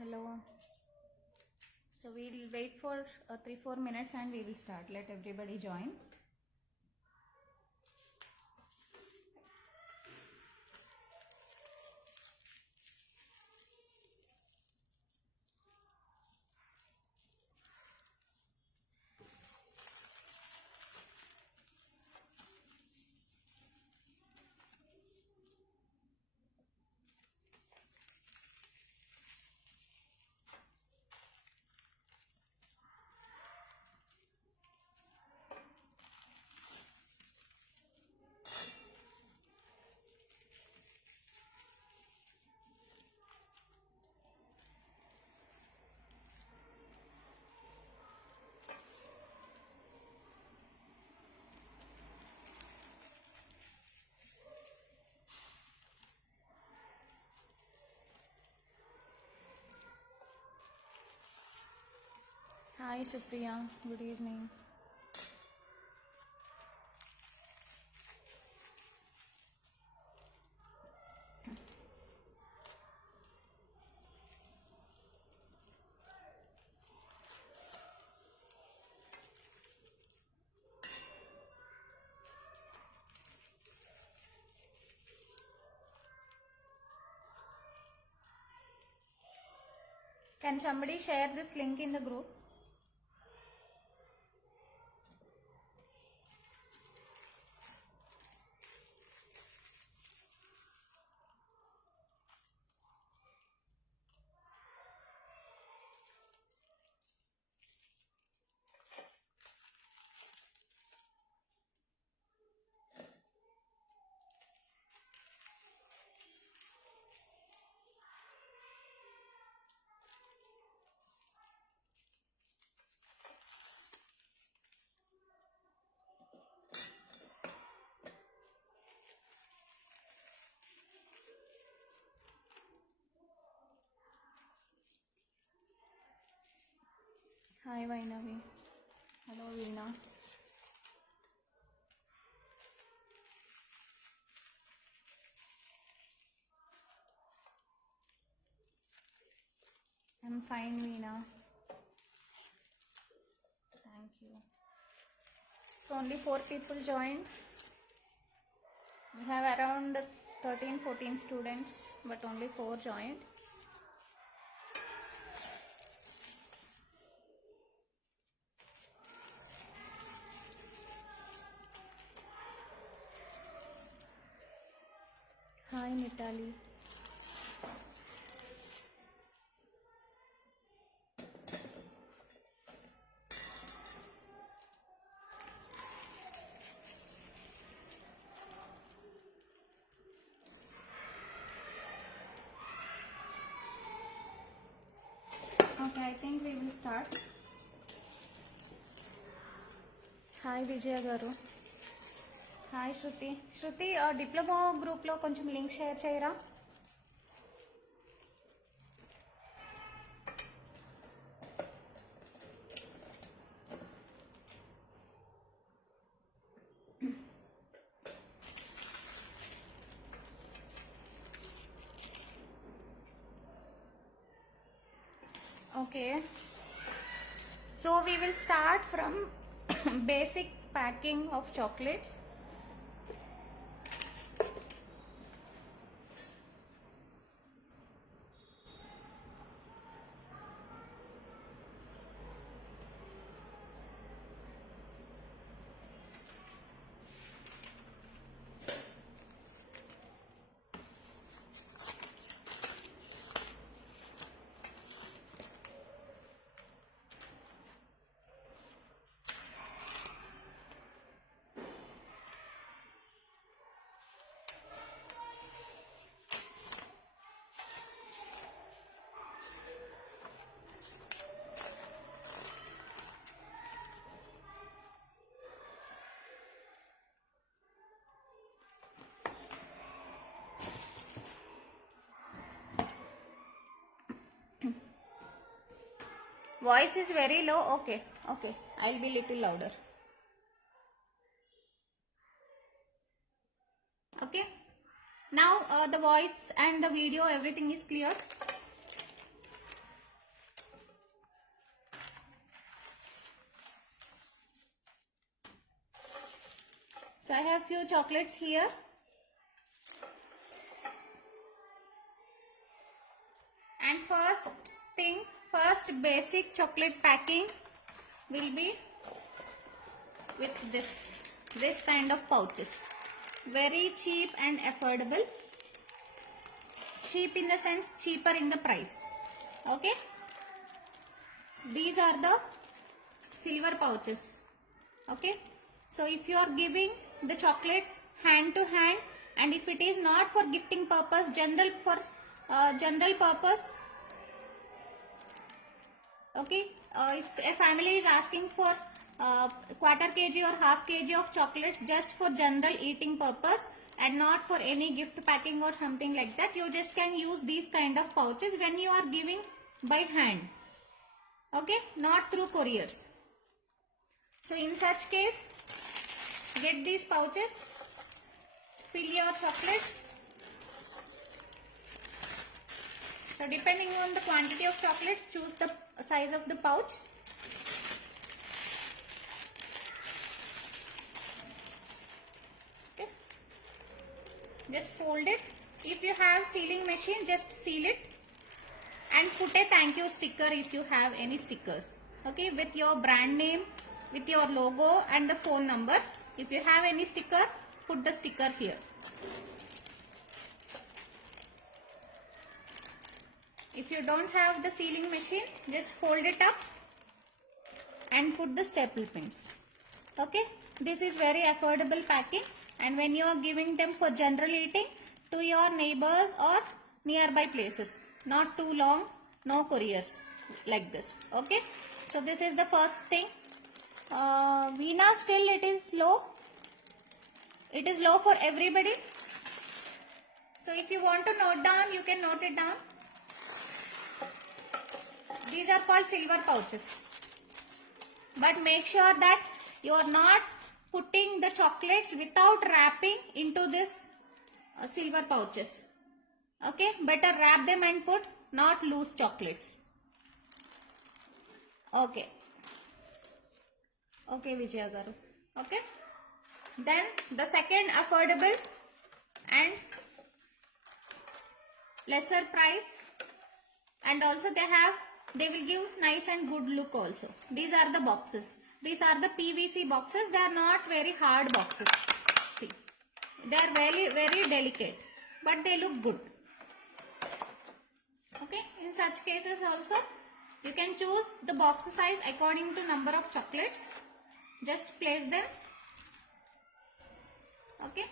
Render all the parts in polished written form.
Hello. So we'll wait for 3-4 minutes and we will start. Let everybody join. Hi Supriya, good evening. Can somebody share this link in the group? Hi Vainavi. Hello Veena. I'm fine Veena. Thank you. So only 4 people joined. We have around 13-14 students but only 4 joined. Hi Mitali. Okay, I think we will start. Hi Vijaya Garu. Hi Shruti. Shruti, diploma group lo koncham link share cheyra. Okay. So we will start from basic packing of chocolates. Voice is very low. Okay. I'll be little louder. Okay. Now the voice and the video, everything is clear. I have few chocolates here. And first basic chocolate packing will be with this kind of pouches. Very cheap and affordable. Cheap in the sense cheaper in the price. Okay. So these are the silver pouches. Okay. So if you are giving the chocolates hand to hand, and if it is not for gifting purpose, general purpose, okay, if a family is asking for quarter kg or half kg of chocolates just for general eating purpose and not for any gift packing or something like that, you just can use these kind of pouches when you are giving by hand. Okay, not through couriers. So in such case, get these pouches, fill your chocolates. So depending on the quantity of chocolates, choose the size of the pouch. Okay. Just fold it. If you have sealing machine, just seal it and put a thank you sticker if you have any stickers. Okay, with your brand name, with your logo and the phone number. If you have any sticker, put the sticker here. If you don't have the sealing machine, just fold it up and put the staple pins. Okay, this is very affordable packing, and when you are giving them for general eating to your neighbors or nearby places, not too long, no couriers, like this. Okay, so this is the first thing. Veena, still it is low. It is low for everybody. So if you want to note down, you can note it down. These are called silver pouches. But make sure that you are not putting the chocolates without wrapping into this silver pouches. Okay, better wrap them and put, not loose chocolates. Okay. Okay, Vijaya Garu. Okay. Then the second affordable and lesser price, and also they will give nice and good look also. These are the boxes. These are the PVC boxes. They are not very hard boxes. See, they are very, very delicate, but they look good. Okay, in such cases also, you can choose the box size according to number of chocolates. Just place them. Okay,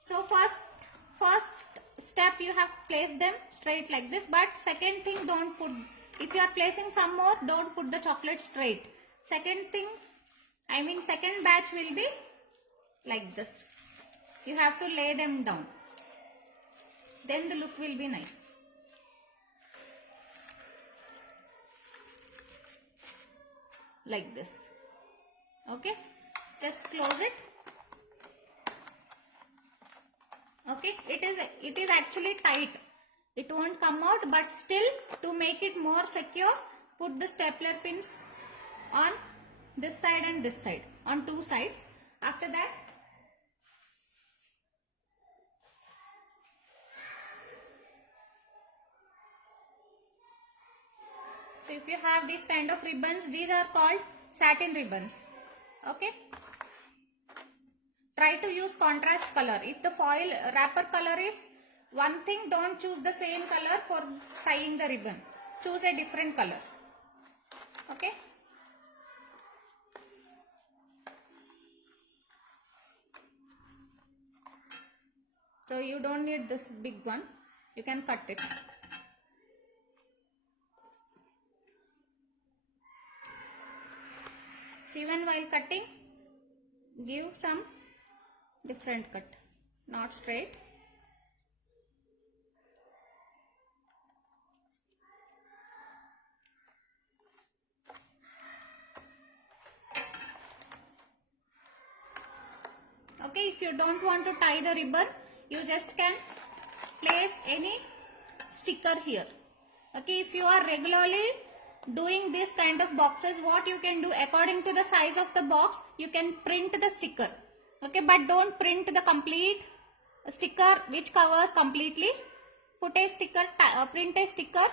so first step you have placed them straight like this, but second thing, don't put, if you are placing some more, don't put the chocolate straight. Second batch will be like this. You have to lay them down, then the look will be nice. Like this. Okay, just close it. Okay, it is actually tight. It won't come out, but still, to make it more secure, put the stapler pins on this side and this side, on two sides. After that, so if you have these kind of ribbons, these are called satin ribbons. Okay, try to use contrast color. If the foil wrapper color is one thing, don't choose the same color for tying the ribbon. Choose a different color. Okay. So you don't need this big one. You can cut it. So even while cutting, give some different cut, not straight. Okay, if you don't want to tie the ribbon, you just can place any sticker here. Okay, if you are regularly doing this kind of boxes, what you can do, according to the size of the box, you can print the sticker. Okay, but don't print the complete sticker which covers completely. Put a sticker, print a sticker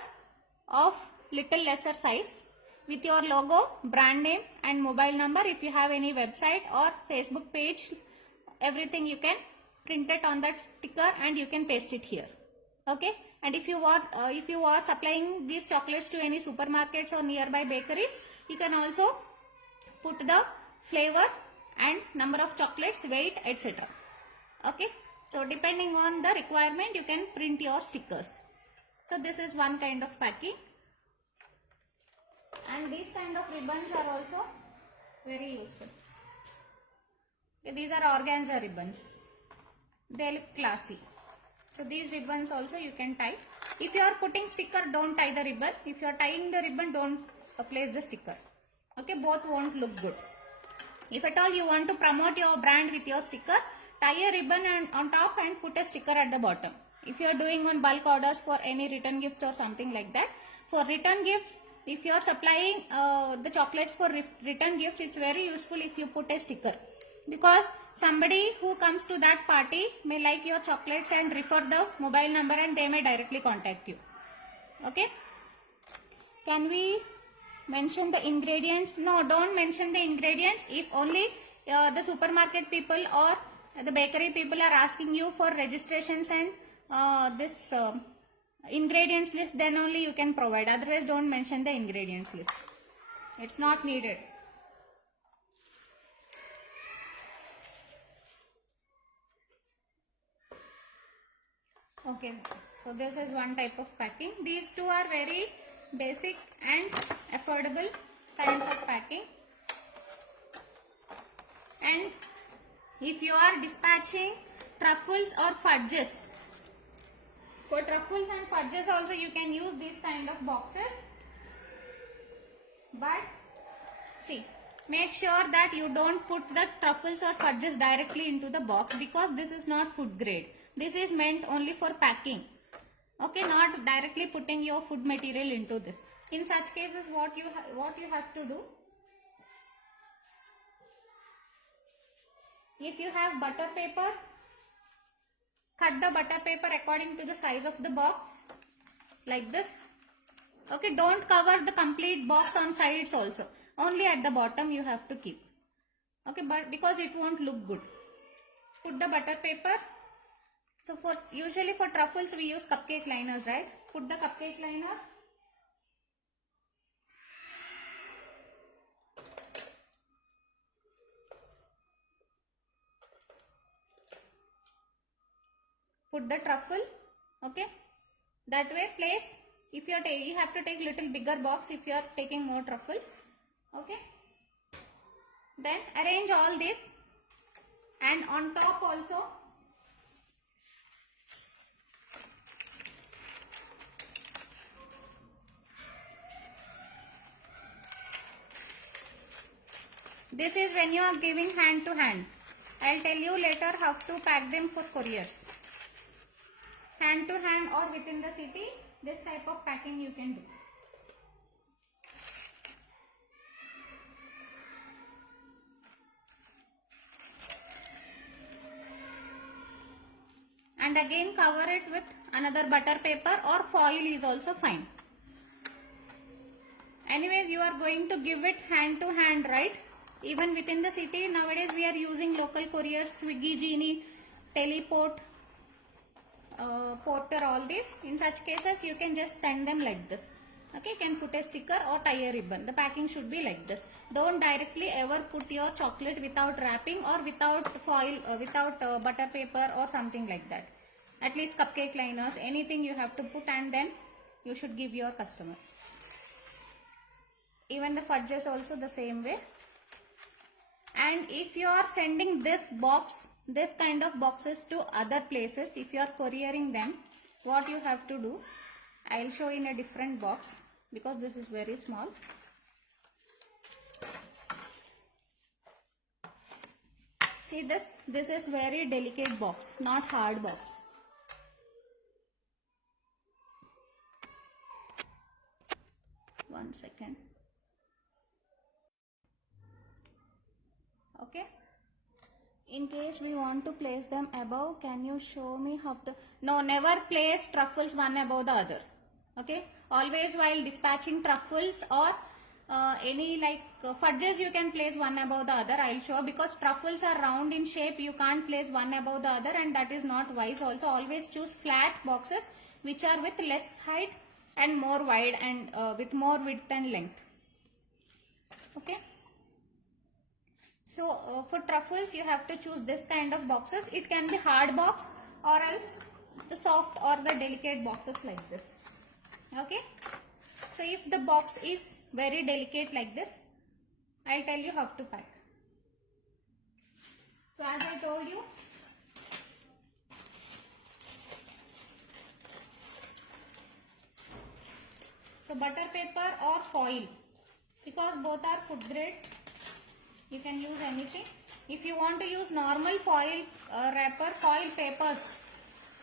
of little lesser size with your logo, brand name and mobile number. If you have any website or Facebook page, everything you can print it on that sticker and you can paste it here. Okay, and if you are supplying these chocolates to any supermarkets or nearby bakeries, you can also put the flavor and number of chocolates, weight, etc. Okay, so depending on the requirement you can print your stickers. So this is one kind of packing, and these kind of ribbons are also very useful. Okay, these are organza ribbons, they look classy. So these ribbons also you can tie. If you are putting sticker, don't tie the ribbon. If you are tying the ribbon, don't place the sticker. Okay, both won't look good. If at all you want to promote your brand with your sticker, tie a ribbon and on top and put a sticker at the bottom. If you are doing on bulk orders for any return gifts or something like that, for return gifts, if you are supplying the chocolates for return gifts, it's very useful if you put a sticker, because somebody who comes to that party may like your chocolates and refer the mobile number and they may directly contact you. Okay, can we mention the ingredients? No, don't mention the ingredients. If only the supermarket people or the bakery people are asking you for registrations and this ingredients list, then only you can provide. Otherwise don't mention the ingredients list, it's not needed. Okay, so this is one type of packing. These two are very basic and affordable kinds of packing. And if you are dispatching truffles or fudges, for truffles and fudges also you can use these kind of boxes. But see, make sure that you don't put the truffles or fudges directly into the box, because this is not food grade. This is meant only for packing. Okay, not directly putting your food material into this. In such cases, what you have to do, if you have butter paper, cut the butter paper according to the size of the box, like this. Okay, don't cover the complete box on sides also. Only at the bottom you have to keep. Okay, but because it won't look good. Put the butter paper. So usually for truffles we use cupcake liners, right? Put the cupcake liner. Put the truffle. Okay, that way place. If you have to take little bigger box if you are taking more truffles. Okay, then arrange all this, and on top also this is when you are giving hand to hand. I'll tell you later how to pack them for couriers. Hand to hand or within the city, this type of packing you can do. And again cover it with another butter paper, or foil is also fine. Anyways, you are going to give it hand to hand, right? Even within the city, nowadays we are using local couriers, Swiggy, Genie, Teleport, Porter, all these. In such cases, you can just send them like this. Okay, you can put a sticker or tie a ribbon. The packing should be like this. Don't directly ever put your chocolate without wrapping or without foil, without butter paper or something like that. At least cupcake liners, anything you have to put, and then you should give your customer. Even the fudges also the same way. And if you are sending this box, this kind of boxes to other places, if you are couriering them, what you have to do, I will show in a different box because this is very small. See this is very delicate box, not hard box. One second. Okay, in in case we want to place them above, can you show me how to? No, never place truffles one above the other. Okay, always while dispatching truffles or any like fudges, you can place one above the other. I'll show, because truffles are round in shape, you can't place one above the other, and that is not wise. Also, always choose flat boxes which are with less height and more wide, and with more width and length. Okay. So for truffles you have to choose this kind of boxes. It can be hard box or else the soft or the delicate boxes like this. Okay. So if the box is very delicate like this, I'll tell you how to pack. So as I told you, so butter paper or foil, because both are food grade, you can use anything. If you want to use normal foil wrapper, foil papers,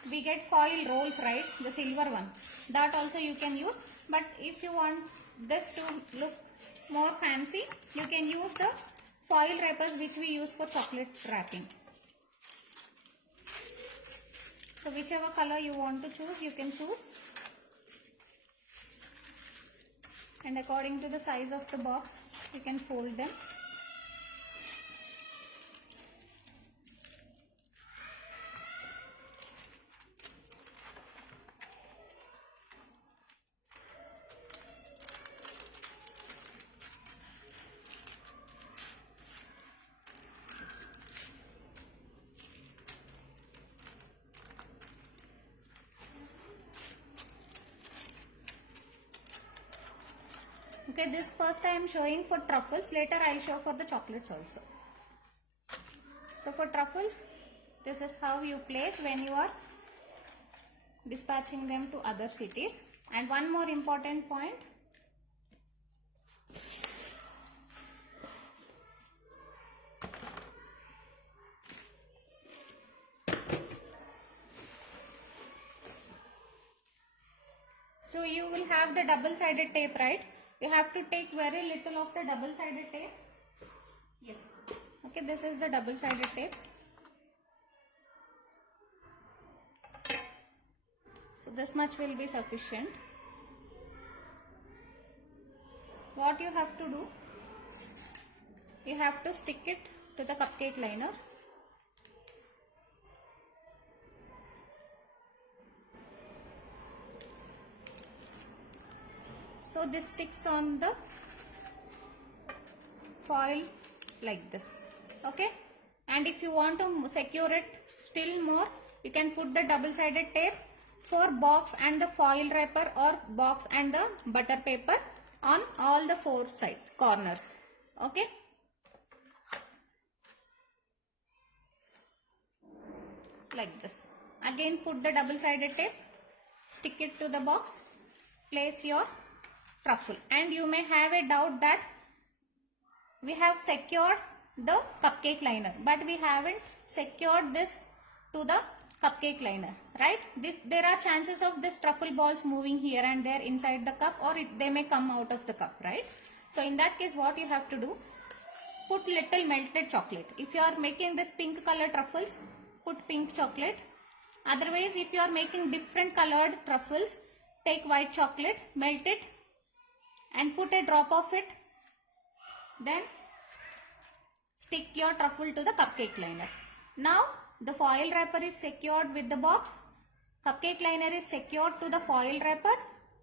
we get foil rolls, right, the silver one, that also you can use. But if you want this to look more fancy, you can use the foil wrappers which we use for chocolate wrapping. So whichever color you want to choose, you can choose, and according to the size of the box you can fold them. Okay, this first I am showing for truffles, later I will show for the chocolates also. So for truffles, this is how you place when you are dispatching them to other cities. And one more important point, so you will have the double-sided tape, right? You have to take very little of the double-sided tape. Yes. Okay, this is the double-sided tape. So this much will be sufficient. What you have to do, you have to stick it to the cupcake liner. So this sticks on the foil like this. Okay. And if you want to secure it still more, you can put the double-sided tape for box and the foil wrapper, or box and the butter paper on all the four side corners. Okay. Like this. Again put the double-sided tape, stick it to the box, place your truffle. And you may have a doubt that we have secured the cupcake liner, but we haven't secured this to the cupcake liner, right? There are chances of this truffle balls moving here and there inside the cup, or they may come out of the cup, right? So in that case, what you have to do, put little melted chocolate. If you are making this pink color truffles, put pink chocolate. Otherwise, if you are making different colored truffles, take white chocolate, melt it and put a drop of it, then stick your truffle to the cupcake liner. Now the foil wrapper is secured with the box, cupcake liner is secured to the foil wrapper,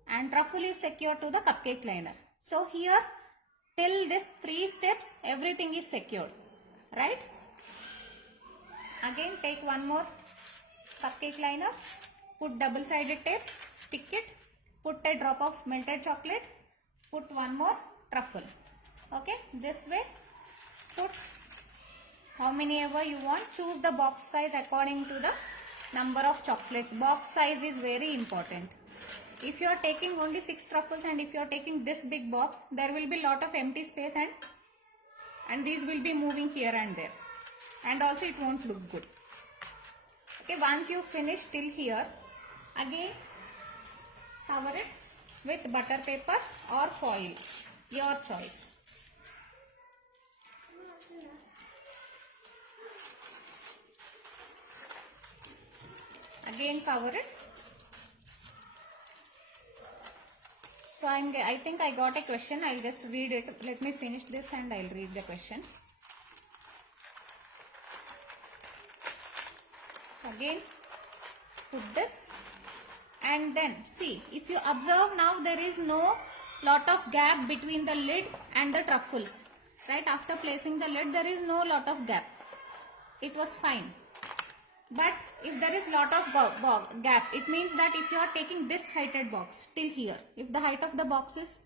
and truffle is secured to the cupcake liner. So here till this 3 steps everything is secured, right? Again take one more cupcake liner, put double-sided tape, stick it, put a drop of melted chocolate, put one more truffle. Okay, this way put how many ever you want. Choose the box size according to the number of chocolates. Box size is very important. If you are taking only 6 truffles and if you are taking this big box, there will be lot of empty space and these will be moving here and there, and also it won't look good. Okay, once you finish till here, again cover it with butter paper or foil, your choice. Again cover it. So I think I got a question. I'll just read it. Let me finish this and I'll read the question. So again put this, and then see, if you observe now, there is no lot of gap between the lid and the truffles, right? After placing the lid, there is no lot of gap. It was fine. But if there is lot of gap, it means that if you are taking this heighted box till here, if the height of the box is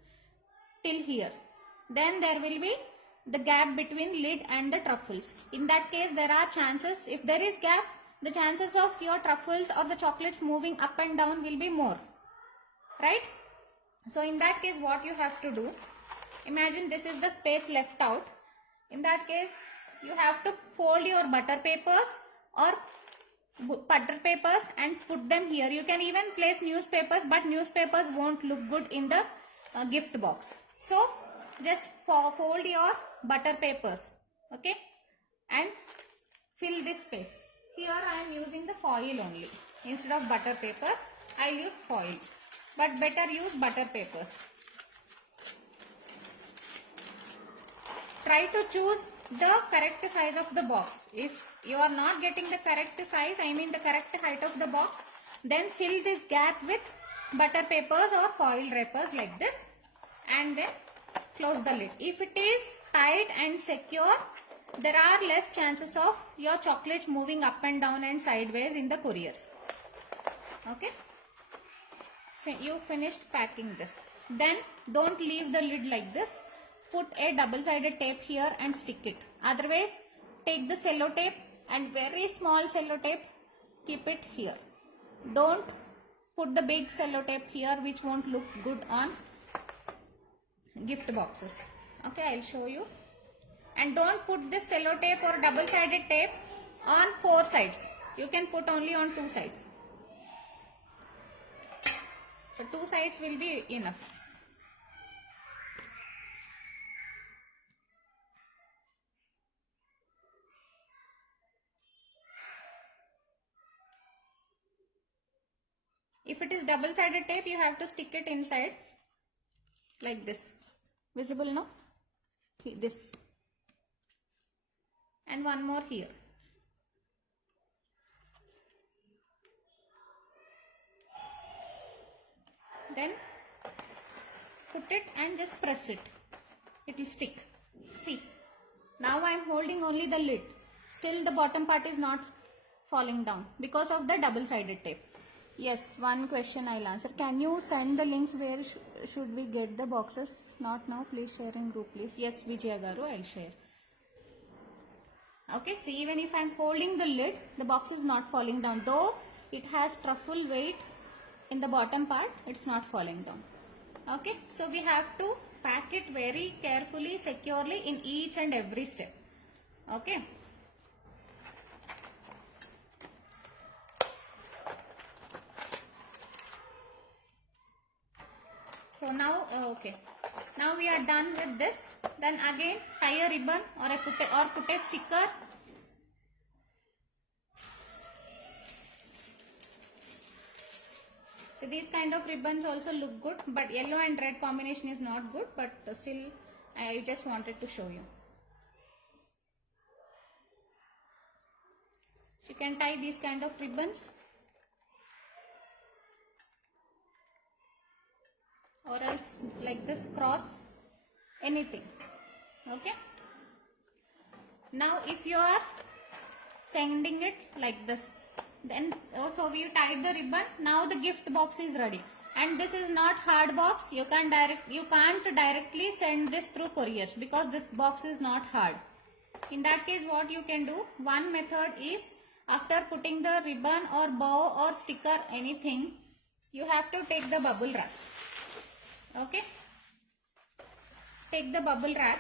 till here, then there will be the gap between lid and the truffles. In that case, there are chances, if there is gap, the chances of your truffles or the chocolates moving up and down will be more, right? So in that case, what you have to do, imagine this is the space left out. In that case, you have to fold your butter papers and put them here. You can even place newspapers, but newspapers won't look good in the gift box. So just fold your butter papers, okay, and fill this space. Here I am using the foil only. Instead of butter papers, I will use foil, but better use butter papers. Try to choose the correct size of the box. If you are not getting the correct size, I mean the correct height of the box, then fill this gap with butter papers or foil wrappers like this, and then close the lid. If it is tight and secure, there are less chances of your chocolates moving up and down and sideways in the couriers. Okay, you finished packing this. Then don't leave the lid like this. Put a double-sided tape here and stick it. Otherwise, take the cello tape and very small cello tape, keep it here. Don't put the big cello tape here, which won't look good on gift boxes. Okay, I'll show you. And don't put this cello tape or double-sided tape on 4 sides. You can put only on 2 sides. So 2 sides will be enough. If it is double-sided tape, you have to stick it inside like this. Visible now? This. And one more here. Then put it and just press it. It will stick. See, now I am holding only the lid. Still the bottom part is not falling down because of the double-sided tape. Yes, one question I'll answer. Can you send the links where should we get the boxes? Not now, please share in group, please. Yes, Vijaya Garu, I'll share. Okay, see, even if I'm holding the lid, the box is not falling down. Though it has truffle weight in the bottom part, it's not falling down. Okay, so we have to pack it very carefully, securely in each and every step. Okay. So now, okay, now we are done with this. Then again tie a ribbon or put a sticker. So these kind of ribbons also look good, but yellow and red combination is not good, but still I just wanted to show you. So you can tie these kind of ribbons. Or else like this, cross, anything. Okay. Now if you are sending it like this, then so we tied the ribbon. Now the gift box is ready, and this is not hard box. You can't directly send this through couriers because this box is not hard. In that case, what you can do, one method is, after putting the ribbon or bow or sticker, anything, you have to take the bubble wrap. Okay, take the bubble wrap,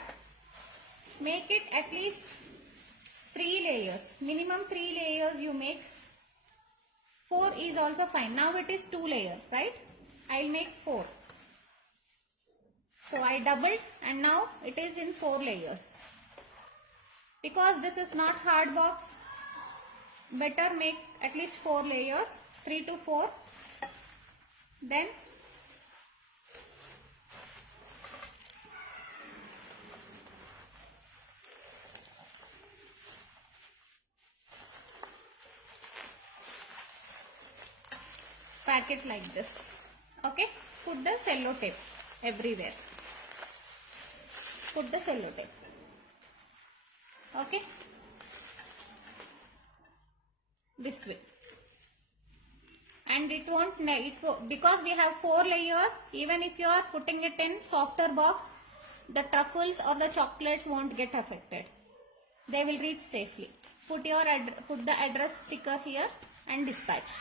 make it at least 3 layers, minimum 3 layers you make. 4 is also fine. Now it is 2 layers, right? I'll make 4. So I doubled and now it is in 4 layers. Because this is not hard box, better make at least 4 layers. 3 to 4. Then pack it like this. Okay, put the cello tape everywhere. Put the cello tape. Okay, this way. And it won't, because we have 4 layers, even if you are putting it in softer box, the truffles or the chocolates won't get affected. They will reach safely. Put the address sticker here and dispatch.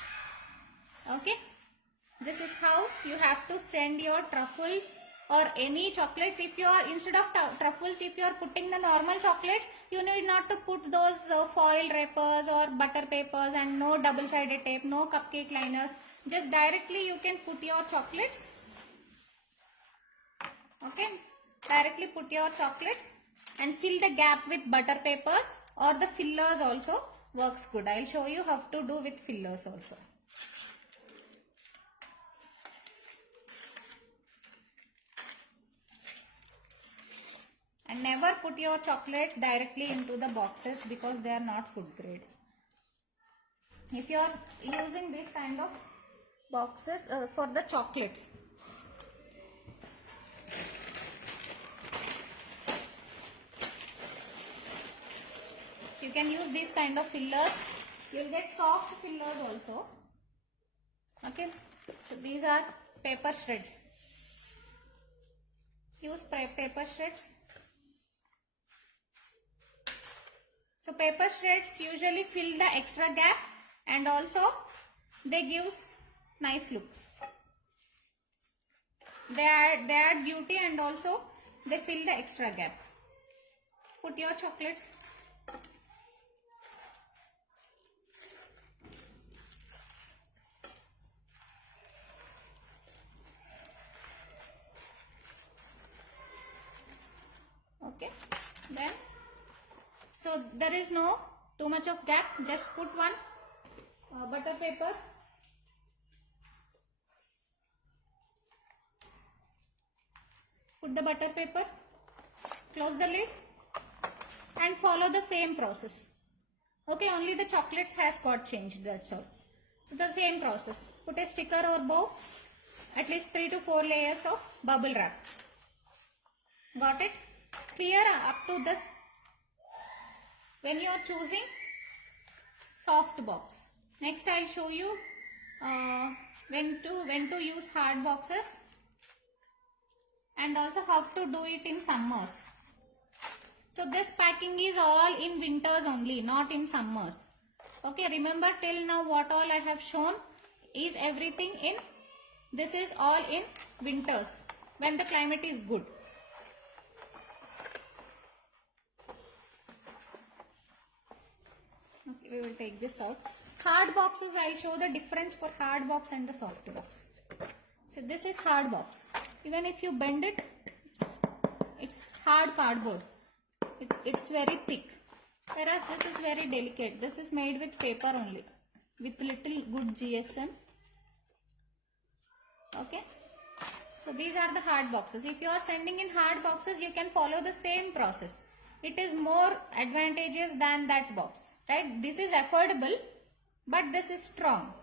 Okay, this is how you have to send your truffles or any chocolates. If you are, instead of truffles, if you are putting the normal chocolates, you need not to put those foil wrappers or butter papers and no double-sided tape, no cupcake liners. Just directly you can put your chocolates. Okay, directly put your chocolates and fill the gap with butter papers, or the fillers also works good. I will show you how to do with fillers also. And never put your chocolates directly into the boxes because they are not food grade. If you are using this kind of boxes for the chocolates, so you can use these kind of fillers. You will get soft fillers also. Okay, so these are paper shreds. Use paper shreds. So paper shreds usually fill the extra gap and also they give nice look. They add beauty and also they fill the extra gap. Put your chocolates. Okay, then so there is no too much of gap. Just put one butter paper. Put the butter paper, close the lid and follow the same process. Okay, only the chocolates has got changed, that's all. So the same process. Put a sticker or bow, at least 3 to 4 layers of bubble wrap. Got it? Clear up to this. When you are choosing soft box. Next I will show you when to use hard boxes and also how to do it in summers. So this packing is all in winters only, not in summers. Okay, remember till now what all I have shown is everything in, this is all in winters when the climate is good. Okay, we will take this out. Hard boxes, I will show the difference for hard box and the soft box. So this is hard box. Even if you bend it, it's hard cardboard. It's very thick. Whereas this is very delicate. This is made with paper only, with little good GSM. Okay. So these are the hard boxes. If you are sending in hard boxes, you can follow the same process. It is more advantageous than that box, right? This is affordable, but this is strong.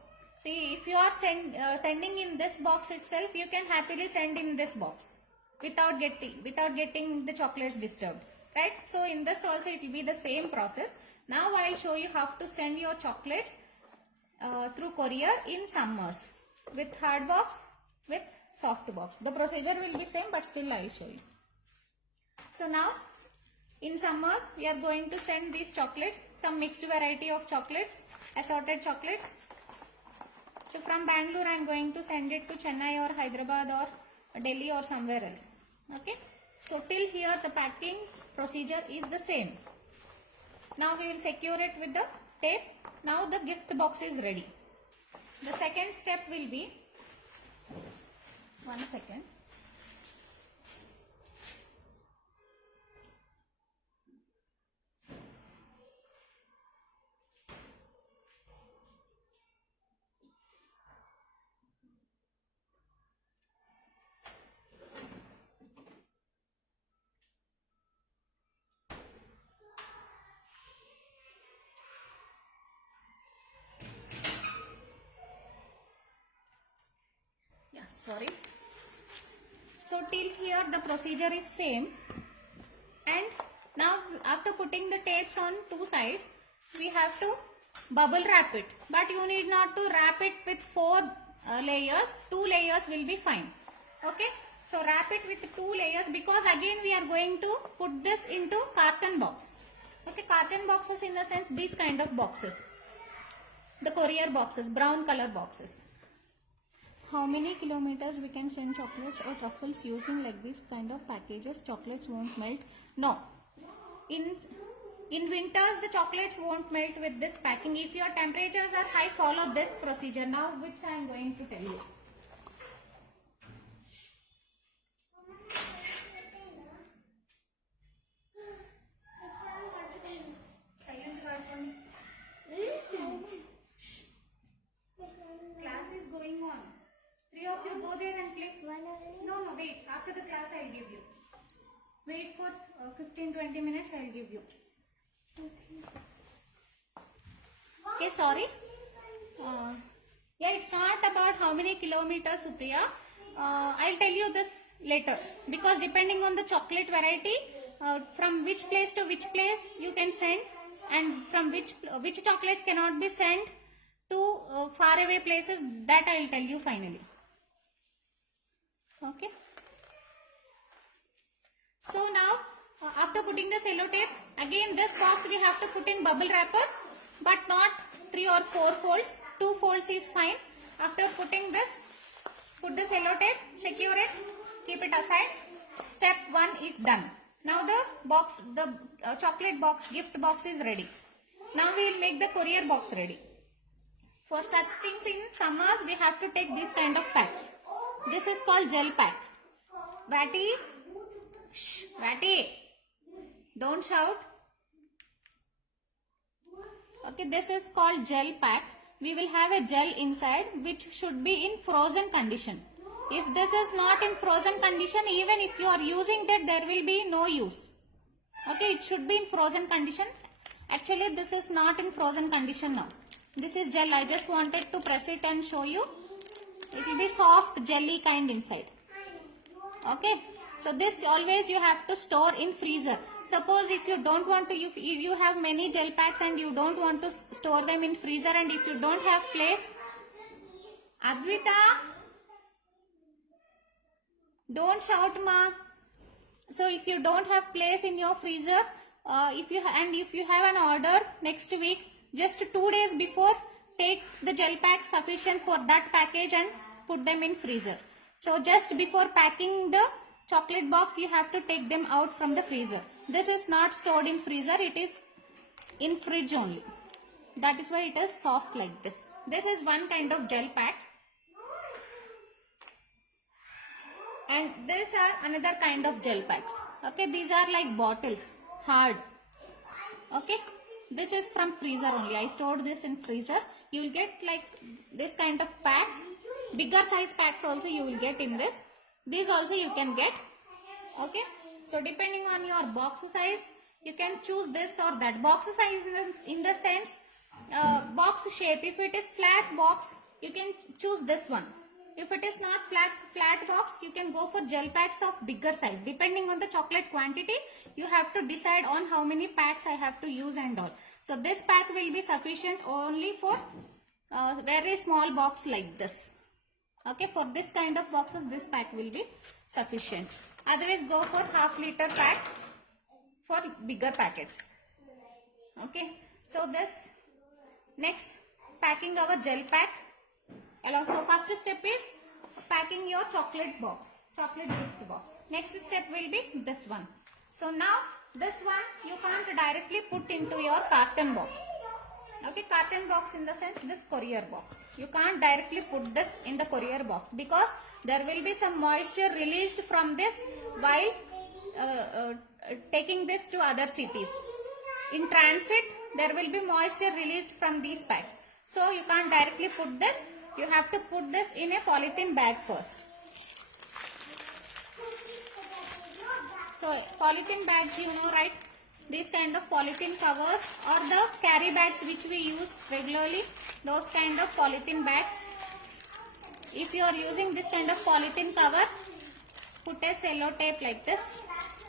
See, if you are sending in this box itself, you can happily send in this box without getting the chocolates disturbed, right? So in this also it will be the same process. Now I will show you how to send your chocolates through courier in summers with hard box, with soft box. The procedure will be same, but still I will show you. So now in summers we are going to send these chocolates, some mixed variety of chocolates, assorted chocolates. So from Bangalore I am going to send it to Chennai or Hyderabad or Delhi or somewhere else. Okay. So till here the packing procedure is the same. Now we will secure it with the tape. Now the gift box is ready. The second step will be, one second. sorry. So till here the procedure is same, and now after putting the tapes on two sides, we have to bubble wrap it, but you need not to wrap it with 4 layers. 2 layers will be fine. Okay, so wrap it with 2 layers, because again we are going to put this into carton box. Okay, carton boxes in the sense these kind of boxes, the courier boxes, brown color boxes. How many kilometers we can send chocolates or truffles using like this kind of packages? Chocolates won't melt. No. In winters, the chocolates won't melt with this packing. If your temperatures are high, follow this procedure now, which I am going to tell you. Class is going on. 3 of you go there and play. No, wait. After the class, I will give you. Wait for 15-20 minutes, I will give you. Okay, sorry. Yeah, it's not about how many kilometers, Supriya. I'll tell you this later, because depending on the chocolate variety, from which place to which place you can send, and from which chocolates cannot be sent to far away places, that I will tell you finally. Okay. So now after putting the cello tape, again this box we have to put in bubble wrapper, but not 3 or 4 folds. 2 folds is fine. After putting this, put the cello tape, secure it, keep it aside. Step 1 is done. Now the box, the chocolate box, gift box is ready. Now we will make the courier box ready. For such things in summers, we have to take these kind of packs. This is called gel pack. Ratty, shh, Ratty, don't shout. Okay, this is called gel pack. We will have a gel inside, which should be in frozen condition. If this is not in frozen condition, even if you are using that, there will be no use. Okay, it should be in frozen condition. Actually, this is not in frozen condition now. This is gel. I just wanted to press it and show you. It will be soft jelly kind inside. Okay. So this always you have to store in freezer. Suppose if you don't want to, if you have many gel packs and you don't want to store them in freezer, and if you don't have place, Advita, don't shout, ma. So if you don't have place in your freezer, if you have an order next week, just 2 days before, take the gel packs sufficient for that package and put them in freezer. So just before packing the chocolate box, you have to take them out from the freezer. This is not stored in freezer, it is in fridge only. That is why it is soft like this. This is one kind of gel pack. And these are another kind of gel packs. Okay, these are like bottles, hard. Okay, this is from freezer only. I stored this in freezer. You will get like this kind of packs. Bigger size packs also you will get in this. These also you can get. Okay, so depending on your box size, you can choose this or that. Box size in the sense, box shape. If it is flat box, you can choose this one. If it is not flat box, you can go for gel packs of bigger size. Depending on the chocolate quantity, you have to decide on how many packs I have to use and all. So this pack will be sufficient only for very small box like this. Okay, for this kind of boxes, this pack will be sufficient. Otherwise, go for half-liter pack for bigger packets. Okay, so this next packing our gel pack. So first step is packing your chocolate box, chocolate gift box. Next step will be this one. So now this one you can't directly put into your carton box. Okay, carton box in the sense this courier box. You can't directly put this in the courier box because there will be some moisture released from this while taking this to other cities. In transit, there will be moisture released from these packs. So you can't directly put this. You have to put this in a polythene bag first. So polythene bags, you know, right? These kind of polythene covers or the carry bags which we use regularly, those kind of polythene bags. if you are using this kind of polythene cover, put a cello tape like this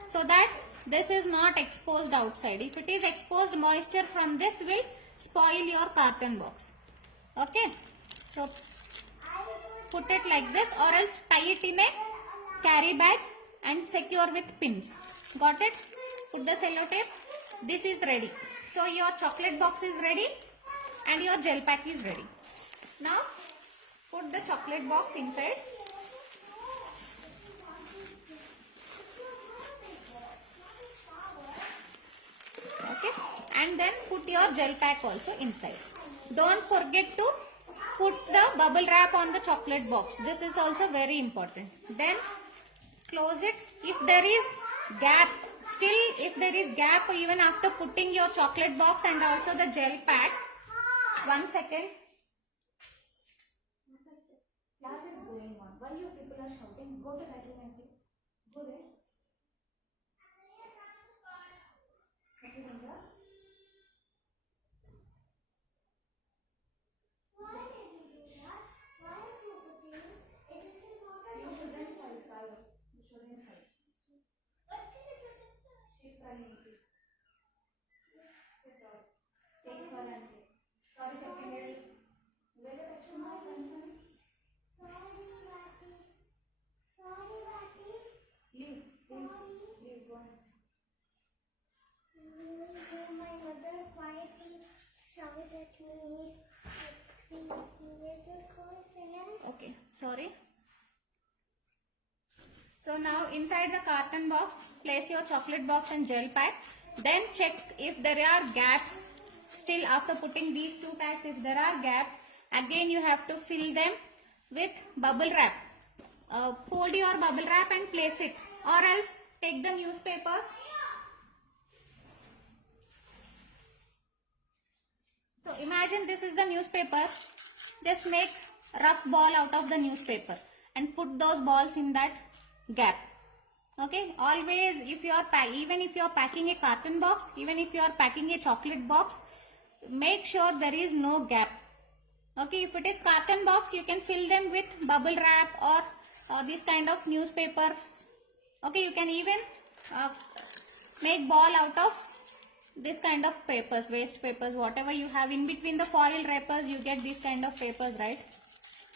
so that this is not exposed outside. If it is exposed, moisture from this will spoil your carton box. Okay, so put it like this, or else tie it in a carry bag and secure with pins. Got it? Put the cello tape. This is ready. So your chocolate box is ready and your gel pack is ready. Now put the chocolate box inside. Okay, and then put your gel pack also inside. Don't forget to put the bubble wrap on the chocolate box. This is also very important. Then close it. If there is gap, still if there is gap even after putting your chocolate box and also the gel pack, 1 second. Class is going on. Why you people are shouting? Go to that room and play. Go there. Okay, Indra. You shouldn't fight, Kyle. You shouldn't fight. She's crying. Sorry. Take her and play. Sorry, secondary. Where the customer concern? Sorry, Bati. Leave. Leave. Go ahead. My mother quietly shouted at me. Okay, sorry. So now inside the carton box, place your chocolate box and gel pack. Then check if there are gaps. Still after putting these two packs, if there are gaps, again you have to fill them with bubble wrap. Fold your bubble wrap and place it, or else take the newspapers. So imagine this is the newspaper. Just make a rough ball out of the newspaper and put those balls in that gap. Okay, always if you are even if you are packing a carton box, even if you are packing a chocolate box, make sure there is no gap. Okay, if it is carton box, you can fill them with bubble wrap or this kind of newspapers. Okay, you can even make ball out of this kind of papers, waste papers, whatever you have in between the foil wrappers, you get this kind of papers, right?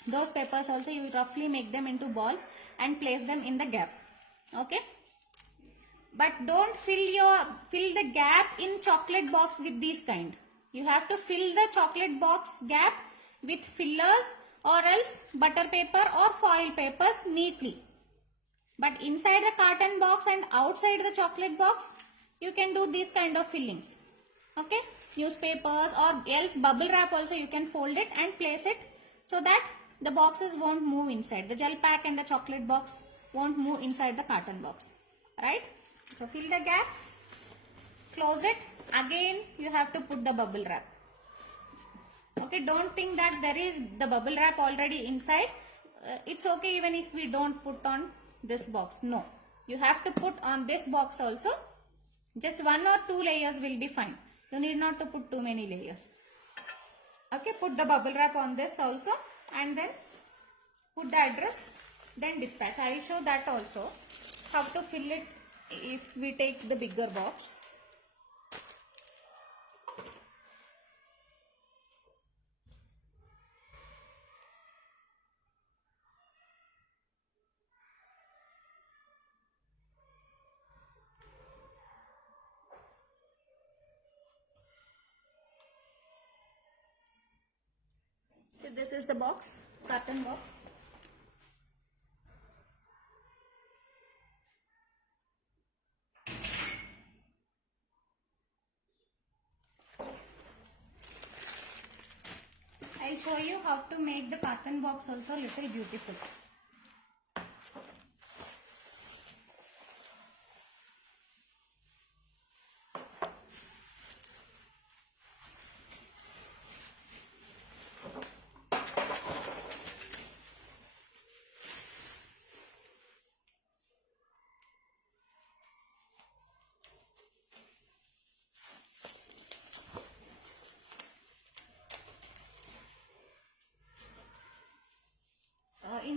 Those papers also you roughly make them into balls and place them in the gap. Okay, but don't fill the gap in chocolate box with this kind. You have to fill the chocolate box gap with fillers or else butter paper or foil papers neatly. But inside the carton box and outside the chocolate box, you can do these kind of fillings. Okay, newspapers or else bubble wrap also you can fold it and place it so that the boxes won't move inside. The gel pack and the chocolate box won't move inside the carton box. Right? So fill the gap, close it. Again you have to put the bubble wrap. Okay, don't think that there is the bubble wrap already inside. It's okay even if we don't put on this box. No, you have to put on this box also. Just 1 or 2 layers will be fine. You need not to put too many layers. Okay, put the bubble wrap on this also and then put the address, then dispatch. I will show that also, how to fill it if we take the bigger box. So this is the box, carton box. I'll show you how to make the carton box also little beautiful.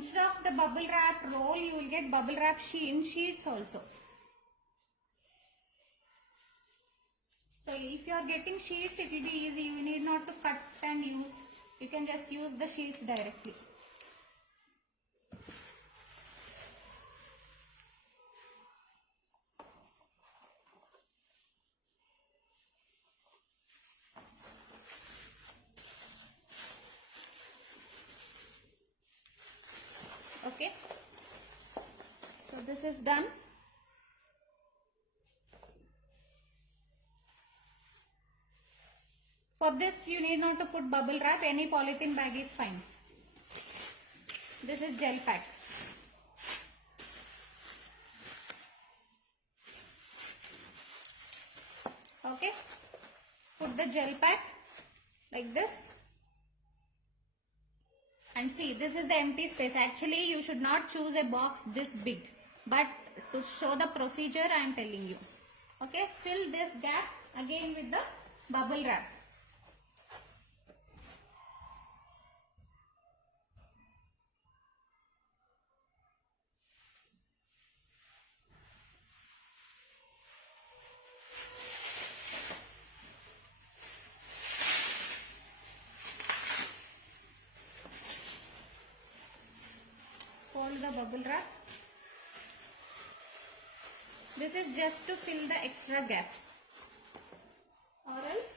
instead of the bubble wrap roll, you will get bubble wrap sheets also. So if you are getting sheets, it will be easy. You need not to cut and use. You can just use the sheets directly. Okay. So this is done. For this, you need not to put bubble wrap. Any polythene bag is fine. This is gel pack. Okay. Put the gel pack like this. And see, this is the empty space. Actually, you should not choose a box this big. But to show the procedure, I am telling you. Okay. Fill this gap again with the bubble wrap. Fold the bubble wrap. This is just to fill the extra gap. Or else,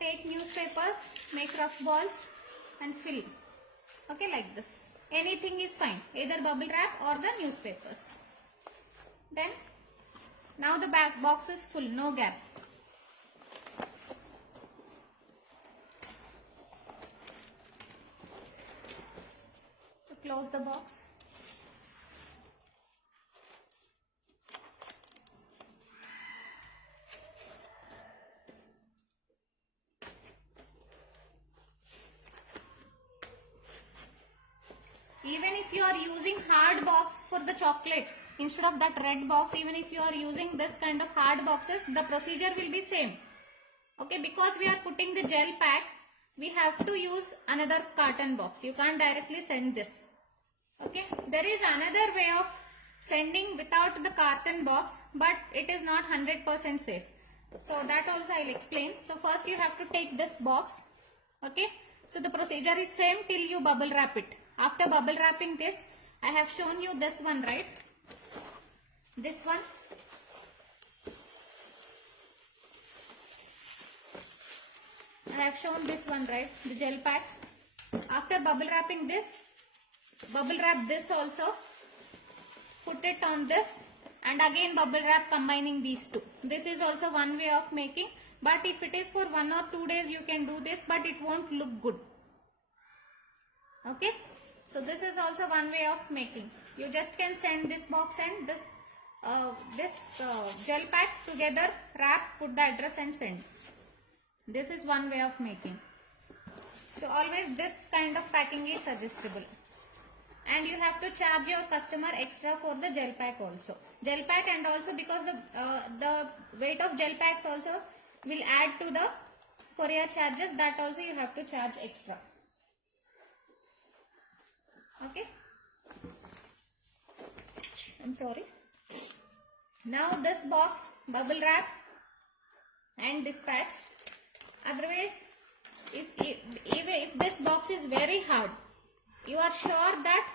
take newspapers, make rough balls and fill. Okay, like this. Anything is fine. Either bubble wrap or the newspapers. Then, now the back box is full, no gap. So close the box. Even if you are using hard box for the chocolates, instead of that red box, even if you are using this kind of hard boxes, the procedure will be same. Okay, because we are putting the gel pack, we have to use another carton box. You can't directly send this. Okay, there is another way of sending without the carton box, but it is not 100% safe. So that also I will explain. So first you have to take this box. Okay, so the procedure is same till you bubble wrap it. After bubble wrapping this, I have shown you this one, right? This one. I have shown this one, right? The gel pack. After bubble wrapping this, bubble wrap this also. Put it on this and again bubble wrap combining these two. This is also one way of making. But if it is for 1 or 2 days, you can do this, but it won't look good. Okay. So this is also one way of making. You just can send this box and this gel pack together, wrap, put the address and send. This is one way of making. So always this kind of packing is suggestible. And you have to charge your customer extra for the gel pack also. Gel pack, and also because the weight of gel packs also will add to the courier charges, that also you have to charge extra. Okay. I'm sorry. Now this box, bubble wrap and dispatch. Otherwise, if this box is very hard, you are sure that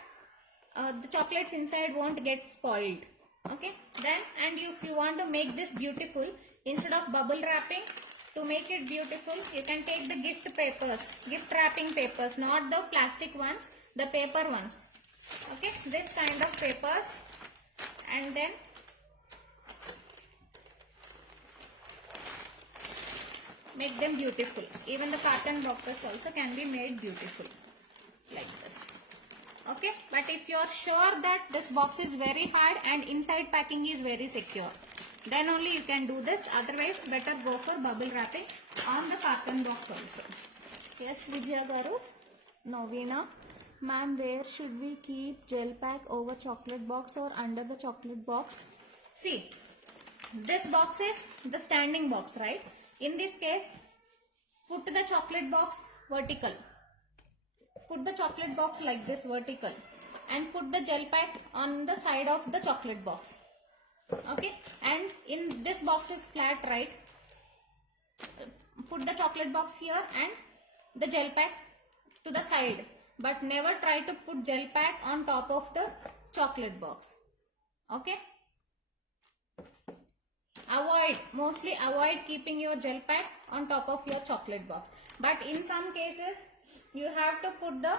the chocolates inside won't get spoiled. Okay. Then, and if you want to make this beautiful, instead of bubble wrapping, to make it beautiful, you can take the gift papers, gift wrapping papers, not the plastic ones, the paper ones. Okay, this kind of papers, and then make them beautiful. Even the carton boxes also can be made beautiful like this. Okay, but if you are sure that this box is very hard and inside packing is very secure, then only you can do this. Otherwise, better go for bubble wrapping on the carton box also. Yes, Vijaya Garu. Novena. Ma'am, where should we keep gel pack, over chocolate box or under the chocolate box? See, this box is the standing box, right? In this case, put the chocolate box vertical. put the chocolate box like this vertical and put the gel pack on the side of the chocolate box. Okay, and in this box is flat, right? Put the chocolate box here and the gel pack to the side, but never try to put gel pack on top of the chocolate box. Okay, mostly avoid keeping your gel pack on top of your chocolate box, but in some cases you have to put the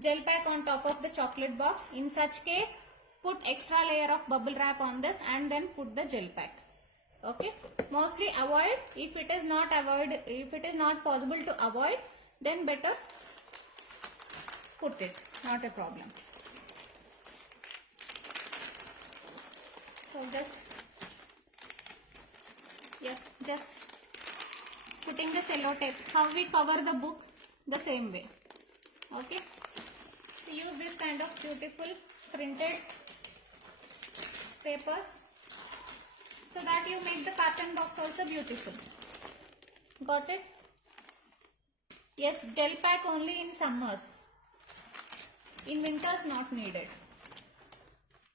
gel pack on top of the chocolate box. In such case, put extra layer of bubble wrap on this and then put the gel pack. Okay, mostly avoid. If it is not possible to avoid, then better put it, not a problem. So just putting the cello tape. How we cover the book? The same way. Okay, so use this kind of beautiful printed papers so that you make the carton box also beautiful. Got it? Yes, gel pack only in summers. In winters not needed.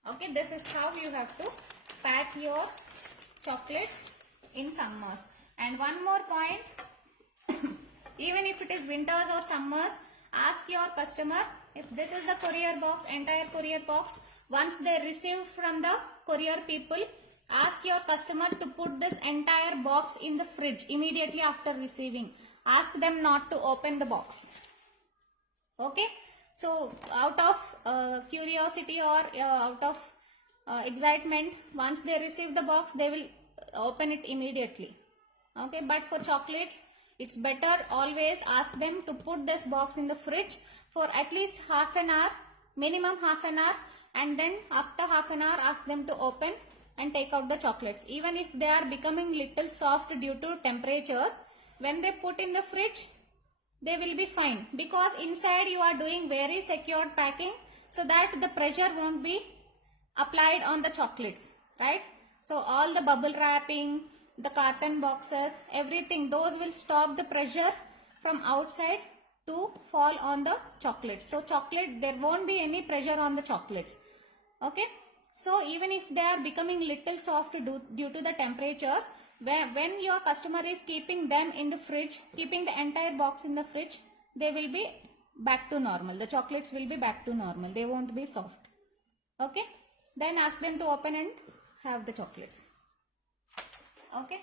Okay, this is how you have to pack your chocolates in summers. And one more point, even if it is winters or summers, ask your customer if this is the courier box, entire courier box. Once they receive from the courier people, ask your customer to put this entire box in the fridge immediately after receiving. Ask them not to open the box. Okay, so out of curiosity or out of excitement, once they receive the box, they will open it immediately. Okay, but for chocolates, it's better always ask them to put this box in the fridge for at least half an hour, minimum half an hour, and then after half an hour ask them to open and take out the chocolates. Even if they are becoming little soft due to temperatures, when they put in the fridge, they will be fine, because inside you are doing very secured packing so that the pressure won't be applied on the chocolates, right? So all the bubble wrapping, the carton boxes, everything, those will stop the pressure from outside to fall on the chocolates. So there won't be any pressure on the chocolates. Okay, so even if they are becoming little soft due to the temperatures, when your customer is keeping them in the fridge, keeping the entire box in the fridge, they will be back to normal. The chocolates will be back to normal. They won't be soft. Okay, then ask them to open and have the chocolates. Okay.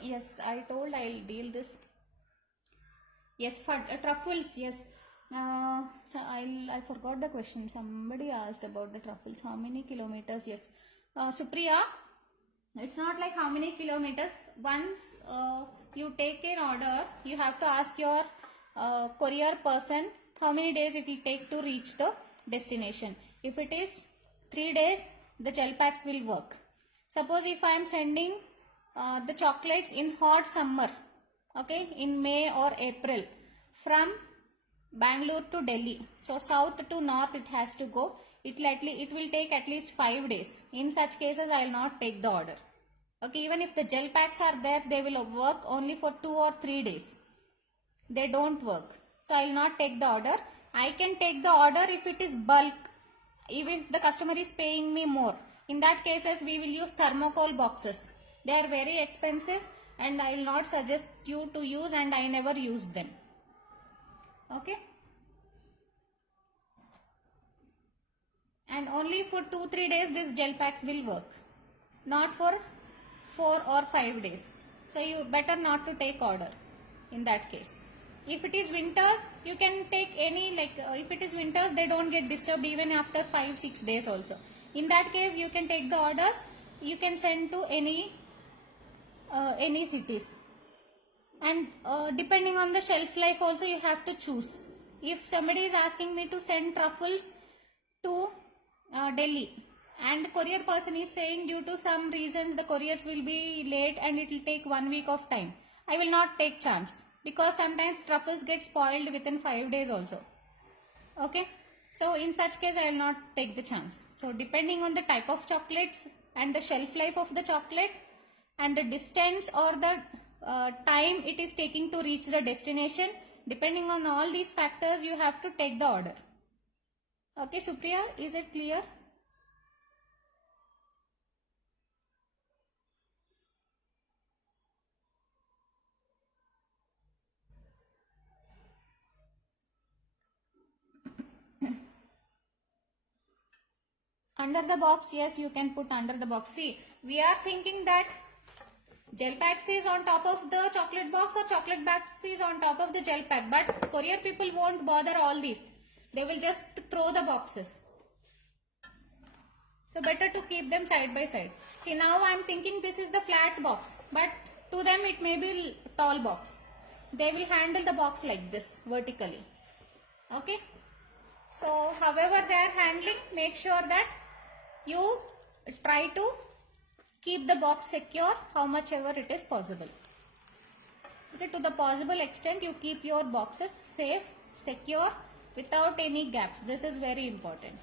Yes, I told I'll deal this. Yes, for truffles, yes. So I forgot the question. Somebody asked about the truffles. How many kilometers? Yes. Supriya, it's not like how many kilometers. Once you take an order, you have to ask your courier person how many days it will take to reach the destination. If it is 3 days, the gel packs will work. Suppose if I am sending the chocolates in hot summer, okay, in May or April, from Bangalore to Delhi, so south to north it has to go. It will take at least 5 days. In such cases, I will not take the order. Okay, even if the gel packs are there, they will work only for 2 or 3 days. They don't work. So I will not take the order. I can take the order if it is bulk, even if the customer is paying me more. In that cases, we will use thermocol boxes. They are very expensive and I will not suggest you to use, and I never use them. Okay. And only for 2-3 days these gel packs will work. Not for 4 or 5 days. So you better not to take order in that case. If it is winters, you can take any, if it is winters, they don't get disturbed even after 5-6 days also. In that case, you can take the orders. You can send to any cities. And depending on the shelf life also, you have to choose. If somebody is asking me to send truffles to Delhi, and the courier person is saying due to some reasons the couriers will be late and it will take 1 week of time, I will not take chance, because sometimes truffles get spoiled within 5 days also. Okay, so in such case I will not take the chance. So depending on the type of chocolates and the shelf life of the chocolate and the distance or the time it is taking to reach the destination, Depending on all these factors, you have to take the order. Okay, Supriya, is it clear? Under the box, yes, you can put under the box. See, we are thinking that gel packs is on top of the chocolate box or chocolate box is on top of the gel pack. But courier people won't bother all this. They will just throw the boxes. So better to keep them side by side. See, now I am thinking this is the flat box. But to them it may be tall box. They will handle the box like this vertically. Okay. So however they are handling, make sure that you try to keep the box secure how much ever it is possible. Okay, to the possible extent you keep your boxes safe, secure, without any gaps. This is very important.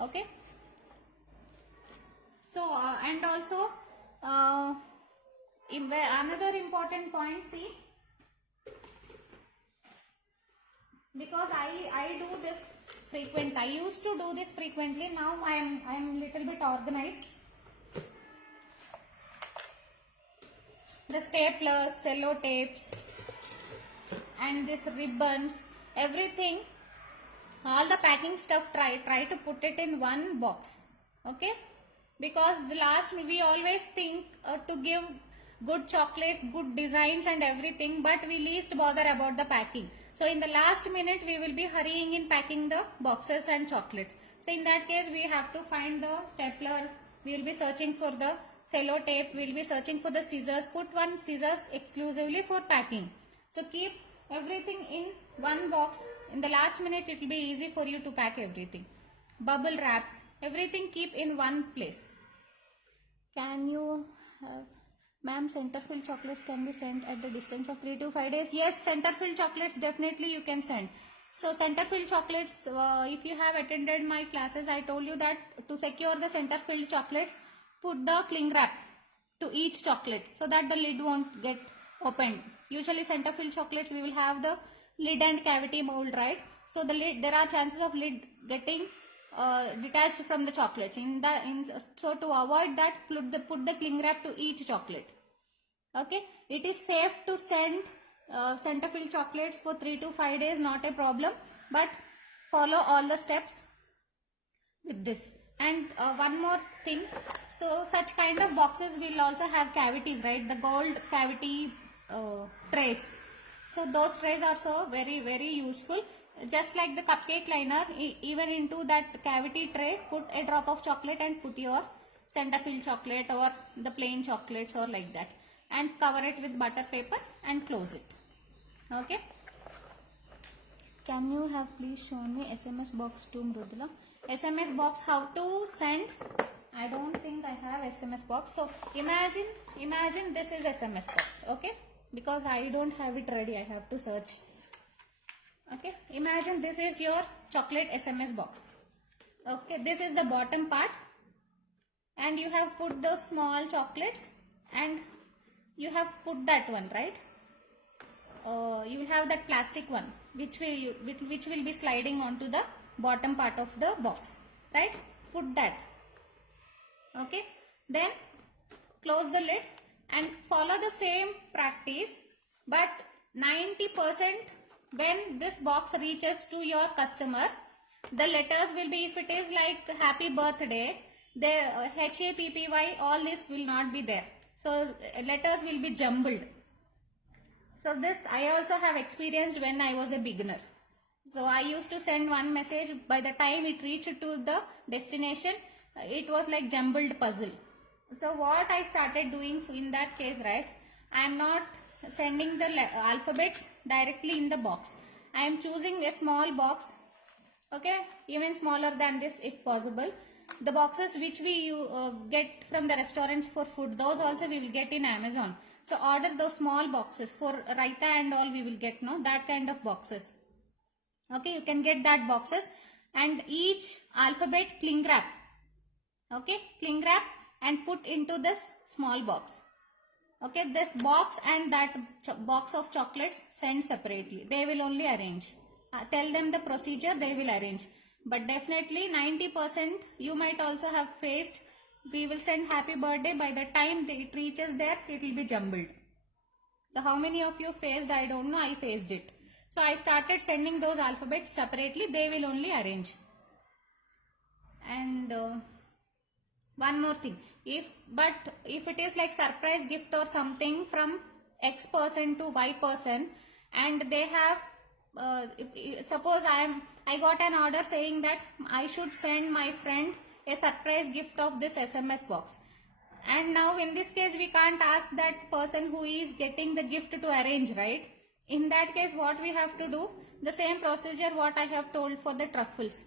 Okay. So and also another important point, see, because I do this frequently. I used to do this frequently. Now I am little bit organized. The staplers, cello tapes, and this ribbons, everything, all the packing stuff, try to put it in one box. Okay, because the last we always think to give good chocolates, good designs and everything, but we least bother about the packing. So in the last minute we will be hurrying in packing the boxes and chocolates. So in that case we have to find the staplers, we will be searching for the cello tape, we will be searching for the scissors. Put one scissors exclusively for packing. So keep everything in one box. In the last minute it will be easy for you to pack everything. Bubble wraps, everything keep in one place. Can you have, ma'am, center filled chocolates can be sent at the distance of 3 to 5 days? Yes, center filled chocolates definitely you can send. So center filled chocolates, if you have attended my classes, I told you that to secure the center filled chocolates, put the cling wrap to each chocolate so that the lid won't get opened. Usually center filled chocolates we will have the lid and cavity mold, right? So the lid, there are chances of lid getting detached from the chocolates. So to avoid that, put the cling wrap to each chocolate. Okay, it is safe to send center filled chocolates for 3 to 5 days, not a problem, but follow all the steps with this. And one more thing, so such kind of boxes will also have cavities, right? The gold cavity trays. So those trays are so very useful. Just like the cupcake liner, even into that cavity tray, put a drop of chocolate and put your center filled chocolate or the plain chocolates or like that, and cover it with butter paper and close it. Okay. Can you have please shown me SMS box to Mrudula? SMS box, how to send? I don't think I have SMS box. So imagine this is SMS box. Okay, because I don't have it ready, I have to search. Okay, imagine this is your chocolate SMS box. Okay, this is the bottom part, and you have put those small chocolates, and you have put that one, right? You will have that plastic one which will be sliding onto the bottom part of the box, right? Put that. Okay, then close the lid and follow the same practice, but 90% when this box reaches to your customer, the letters will be, if it is like happy birthday, the HAPPY, all this will not be there. So letters will be jumbled. So this I also have experienced when I was a beginner. So I used to send one message, by the time it reached to the destination, it was like jumbled puzzle. So what I started doing in that case, right, I am not sending the alphabets directly in the box. I am choosing a small box, okay, even smaller than this if possible. The boxes which we get from the restaurants for food, those also we will get in Amazon. So order those small boxes for raita and all, we will get, no, that kind of boxes. Okay, you can get that boxes, and each alphabet cling wrap. Okay, cling wrap and put into this small box. Okay, this box and that box of chocolates send separately. They will only arrange. Tell them the procedure, they will arrange. But definitely 90% you might also have faced, we will send happy birthday, by the time it reaches there, it will be jumbled. So how many of you faced? I don't know, I faced it. So I started sending those alphabets separately, they will only arrange. And one more thing, if it is like surprise gift or something from X person to Y person, and they have suppose I got an order saying that I should send my friend a surprise gift of this SMS box, and now in this case we can't ask that person who is getting the gift to arrange, right? In that case, what we have to do, the same procedure what I have told for the truffles.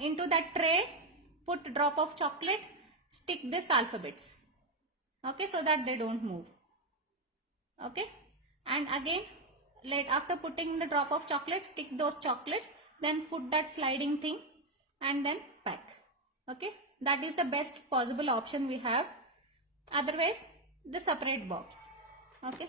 Into that tray, put drop of chocolate, stick this alphabets, okay, so that they don't move. Okay, and again, after putting the drop of chocolate, stick those chocolates, then put that sliding thing and then pack. Okay, that is the best possible option we have. Otherwise, the separate box. Okay.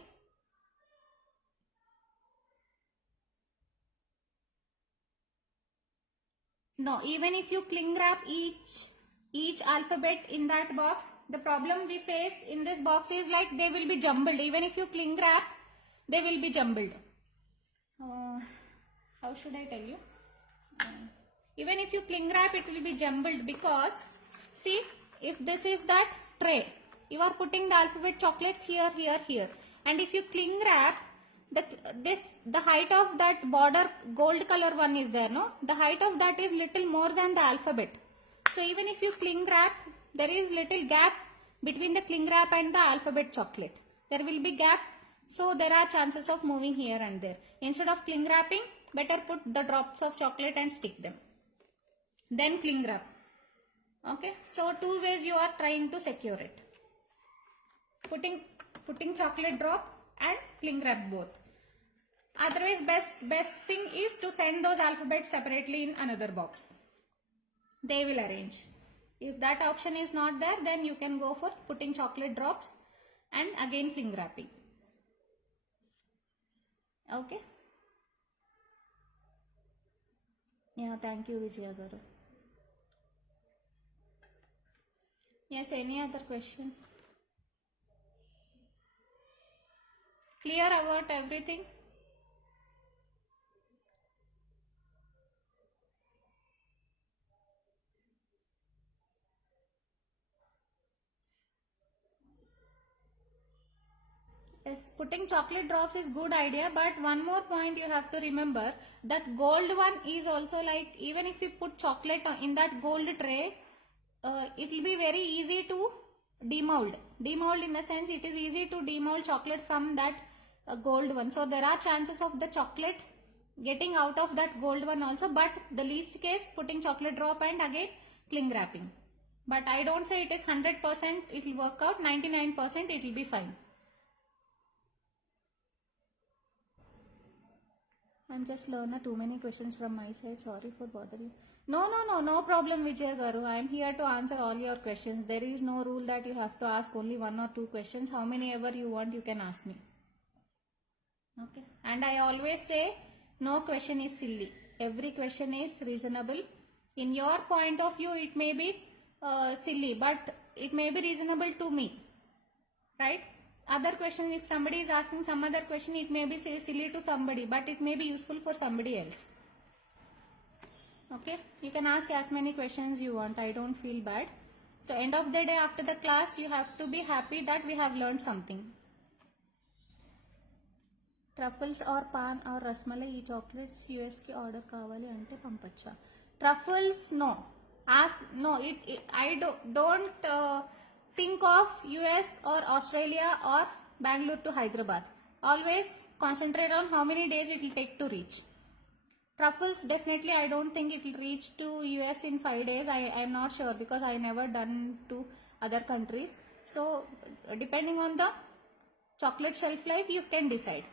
No, even if you cling wrap each alphabet in that box, the problem we face in this box is like they will be jumbled. Even if you cling wrap, they will be jumbled. How should I tell you? Even if you cling wrap, it will be jumbled, because see, if this is that tray, you are putting the alphabet chocolates here, here, here, and if you cling wrap, the height of that border gold color one is there, no? The height of that is little more than the alphabet. So even if you cling wrap, there is little gap between the cling wrap and the alphabet chocolate. There will be gap, so there are chances of moving here and there. Instead of cling wrapping, better put the drops of chocolate and stick them. Then cling wrap. Okay, so two ways you are trying to secure it. Putting chocolate drop and cling wrap both. Otherwise, best thing is to send those alphabets separately in another box. They will arrange. If that option is not there, then you can go for putting chocolate drops and again cling wrapping. Okay. Yeah, thank you, Vijaya Garu. Yes, any other question? Clear about everything? Yes, putting chocolate drops is good idea, but one more point you have to remember, that gold one is also like, even if you put chocolate in that gold tray, it will be very easy to demold. Demold in the sense, it is easy to demold chocolate from that gold one. So there are chances of the chocolate getting out of that gold one also, but the least case, putting chocolate drop and again cling wrapping. But I don't say it is 100% it will work out, 99% it will be fine. I'm just learning too many questions from my side. Sorry for bothering you. No problem, Vijay Garu. I'm here to answer all your questions. There is no rule that you have to ask only 1 or 2 questions. How many ever you want, you can ask me. Okay. And I always say, no question is silly. Every question is reasonable. In your point of view, it may be silly, but it may be reasonable to me. Right? Other question, if somebody is asking some other question, it may be silly to somebody, but it may be useful for somebody else. Okay, you can ask as many questions you want. I don't feel bad. So end of the day, after the class, you have to be happy that we have learned something. Truffles or pan or rasmalai ఈ chocolates US కి order కావాలి అంటే పంపచ్చా? Truffles, no. I don't think of US or Australia or Bangalore to Hyderabad. Always concentrate on how many days it will take to reach. Truffles, definitely I don't think it will reach to US in 5 days. I am not sure, because I never done to other countries. So depending on the chocolate shelf life, you can decide.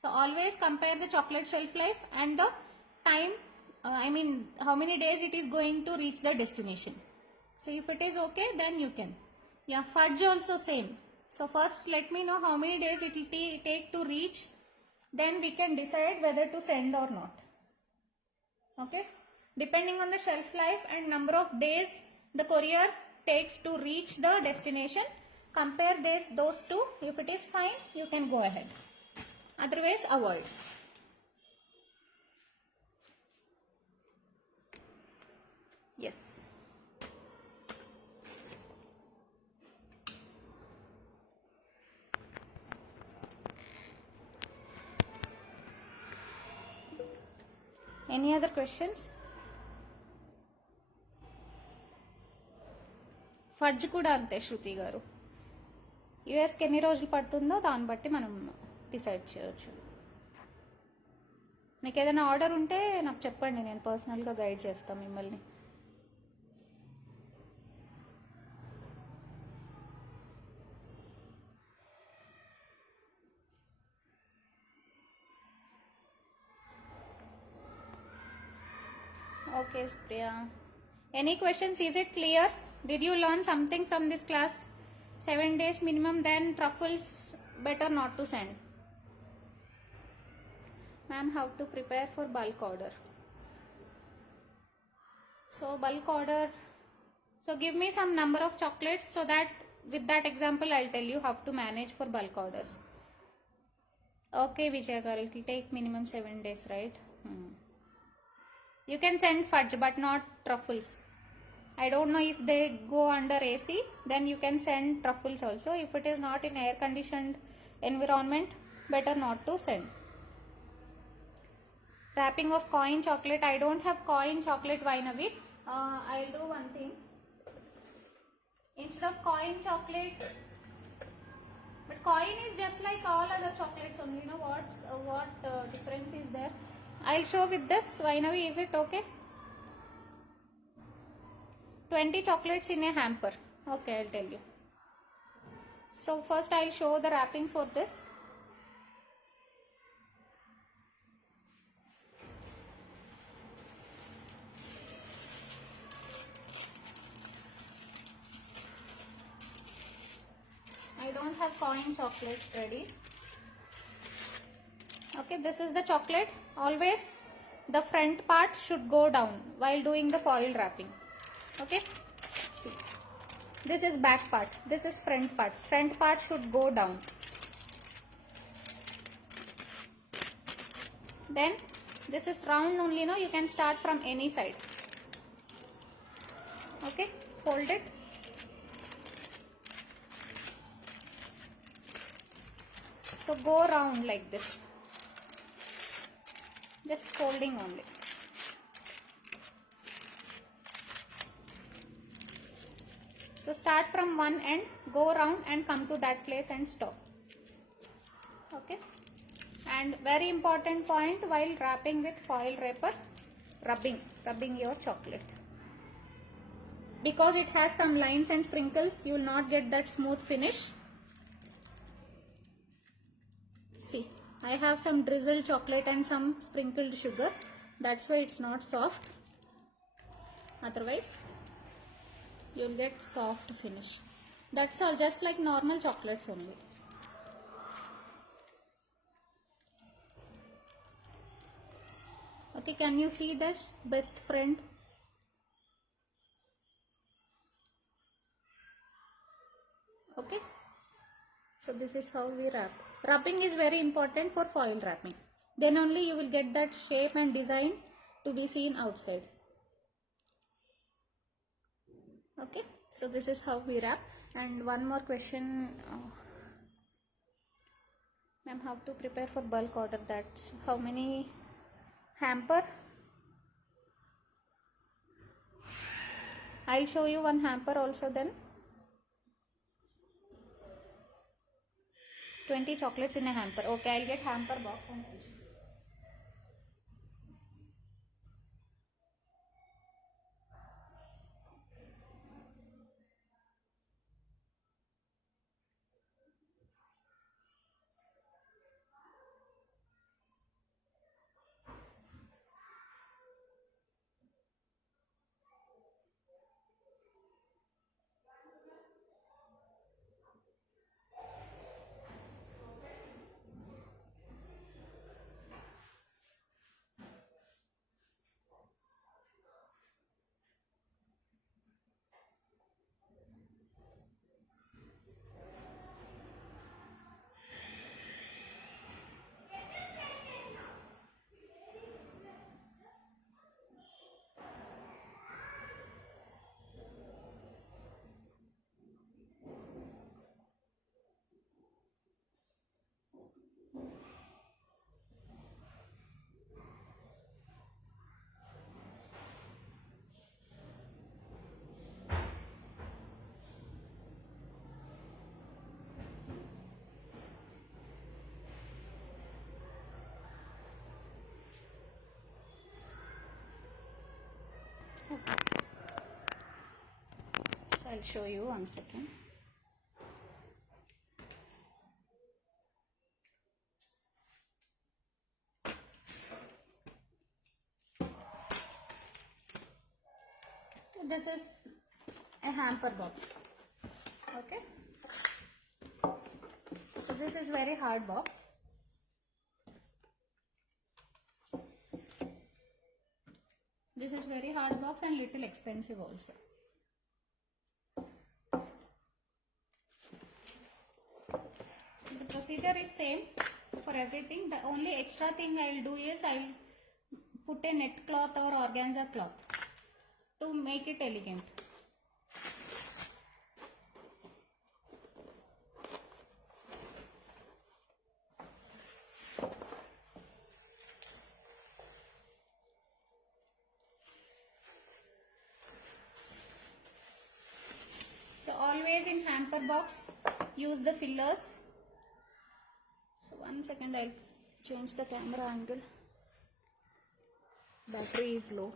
So always compare the chocolate shelf life and the time, how many days it is going to reach the destination. So if it is okay, then you can. Yeah, fudge also same. So first let me know how many days it will take to reach. Then we can decide whether to send or not. Okay. Depending on the shelf life and number of days the courier takes to reach the destination, compare those two. If it is fine, you can go ahead. Otherwise, avoid. Yes. Any other questions? Fudge కూడా అంతే శృతి గారు. యూఎస్కి ఎన్ని రోజులు పడుతుందో దాన్ని బట్టి మనం decide చేయొచ్చు. మీకు ఏదైనా ఆర్డర్ ఉంటే నాకు చెప్పండి, నేను పర్సనల్గా గైడ్ చేస్తాను మిమ్మల్ని. Okay, Priya. Any questions? Is it clear? Did you learn something from this class? 7 days minimum, then truffles better not to send. Ma'am, how to prepare for bulk order? So bulk order, so give me some number of chocolates so that with that example I'll tell you how to manage for bulk orders. Okay, Vijay garu, it will take minimum 7 days, right? You can send fudge but not truffles. I don't know if they go under AC, then you can send truffles also. If it is not in air conditioned environment, better not to send. Wrapping of coin chocolate, I don't have coin chocolate Vainavi. I'll do one thing. Instead of coin chocolate, but coin is just like all other chocolates only. You know what difference is there? I'll show with this. Vainavi, is it okay? 20 chocolates in a hamper. Okay, I'll tell you. So first I'll show the wrapping for this. I don't have coin chocolate ready. Okay, this is the chocolate. Always the front part should go down while doing the foil wrapping. Okay, see, this is back part, this is front part. Front part should go down. Then this is round only, no, you can start from any side. Okay, fold it. So go round like this, just folding only. So start from one end, go round and come to that place and stop. Okay. And very important point while wrapping with foil wrapper, rubbing your chocolate. Because it has some lines and sprinkles, you will not get that smooth finish. See, I have some drizzled chocolate and some sprinkled sugar. That's why it's not soft. Otherwise, you'll get soft finish. That's all, just like normal chocolates only. Okay, can you see the best friend? Okay, so this is how we wrap. Wrapping is very important for foil wrapping. Then only you will get that shape and design to be seen outside. Okay, so this is how we wrap. And one more question, ma'am, how to prepare for bulk order? That's how many hamper? I'll show you one hamper also then. 20 chocolates in a hamper. Okay, I'll get hamper box and I'll show you. So I'll show you 1 second. This is a hamper box. Okay. So this is very hard box. This is very hard box and little expensive also. The procedure is same for everything. The only extra thing I will do is I will put a net cloth or organza cloth to make it elegant. So always in hamper box use the fillers. So 1 second, I'll change the camera angle. Battery is low.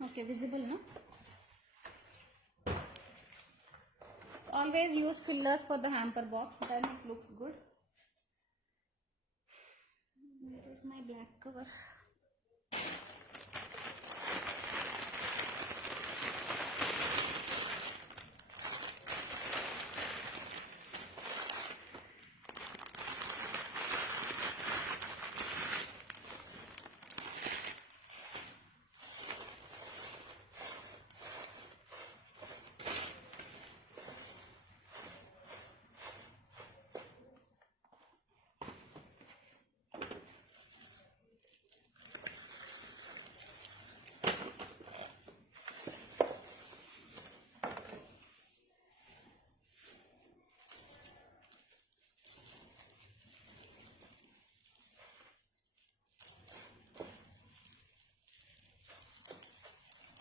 Okay, visible no? So always use fillers for the hamper box, then it looks good. Where is my black cover?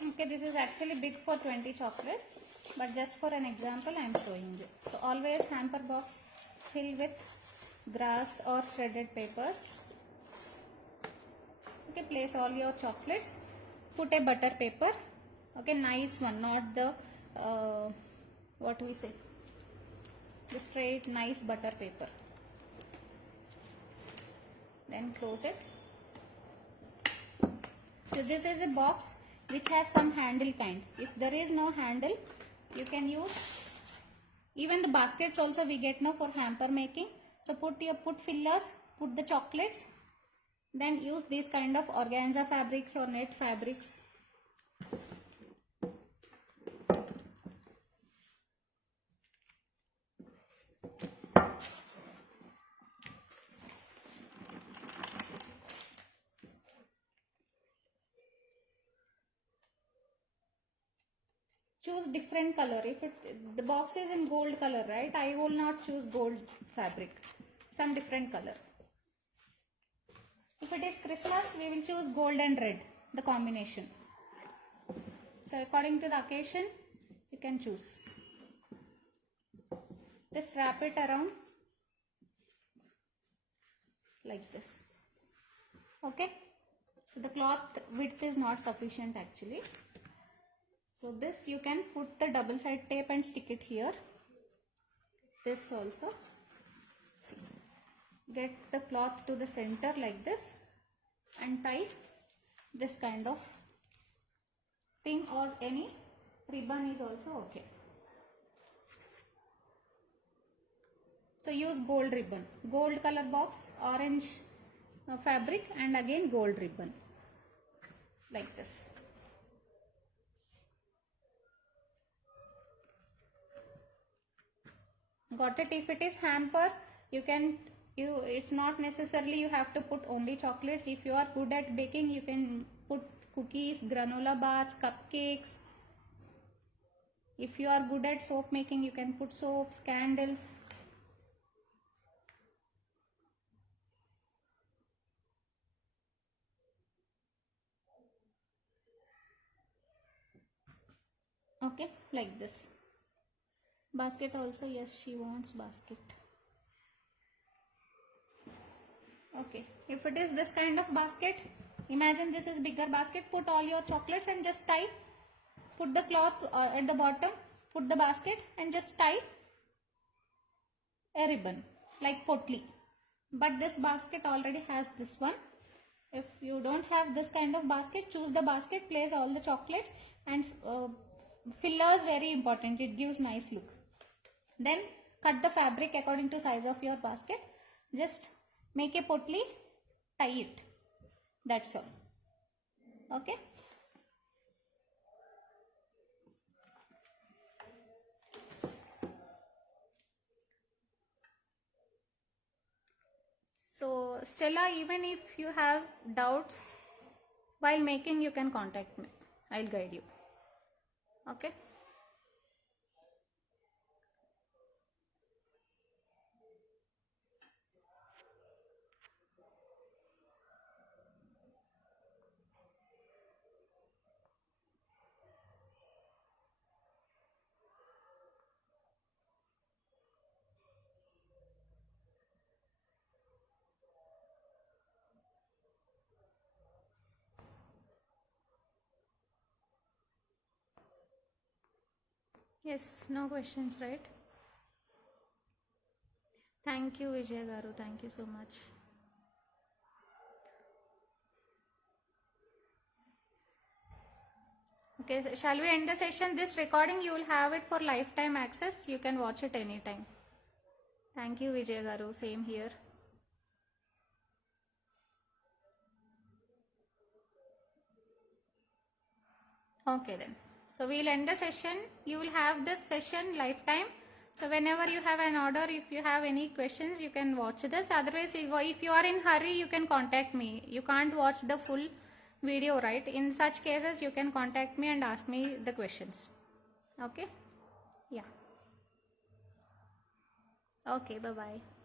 Okay, this is actually big for 20 chocolates, but just for an example I am showing you. So always hamper box fill with grass or shredded papers. Okay, place all your chocolates. Put a butter paper. Okay, nice one, not the what we say, the straight nice butter paper. Then close it. So this is a box which has some handle kind. If there is no handle, you can use even the baskets also we get now for hamper making. So put fillers, put the chocolates, then use these kind of organza fabrics or net fabrics. Choose different color. If the box is in gold color, right, I will not choose gold fabric, some different color. If it is Christmas, we will choose gold and red, the combination. So according to the occasion, you can choose. Just wrap it around like this. Okay, so the cloth width is not sufficient actually. So this you can put the double side tape and stick it here. This also. See. Get the cloth to the center like this and tie this kind of thing, or any ribbon is also okay. So use gold ribbon, gold color box, orange fabric and again gold ribbon like this. Got it? If it is hamper, it's not necessarily you have to put only chocolates. If you are good at baking, you can put cookies, granola bars, cupcakes. If you are good at soap making, you can put soaps, candles. like this. Basket also, yes, she wants basket. Okay, if it is this kind of basket, imagine this is bigger basket, put all your chocolates and just tie. Put the cloth at the bottom, put the basket and just tie a ribbon like potli. But this basket already has this one. If you don't have this kind of basket, choose the basket, place all the chocolates, and fillers very important, it gives nice look. Then cut the fabric according to size of your basket. Just make a potli, tie it. That's all. Okay. So Stella, even if you have doubts while making, you can contact me. I'll guide you. Okay. Yes, no questions, right? Thank you, Vijay Garu. Thank you so much. Okay, so shall we end the session? This recording, you will have it for lifetime access. You can watch it anytime. Thank you, Vijay Garu. Same here. Okay then. So we'll end the session. You will have this session lifetime. So whenever you have an order, if you have any questions, you can watch this. Otherwise, if you are in hurry, you can contact me. You can't watch the full video, right? In such cases, you can contact me and ask me the questions. Okay? Yeah. Okay, bye-bye.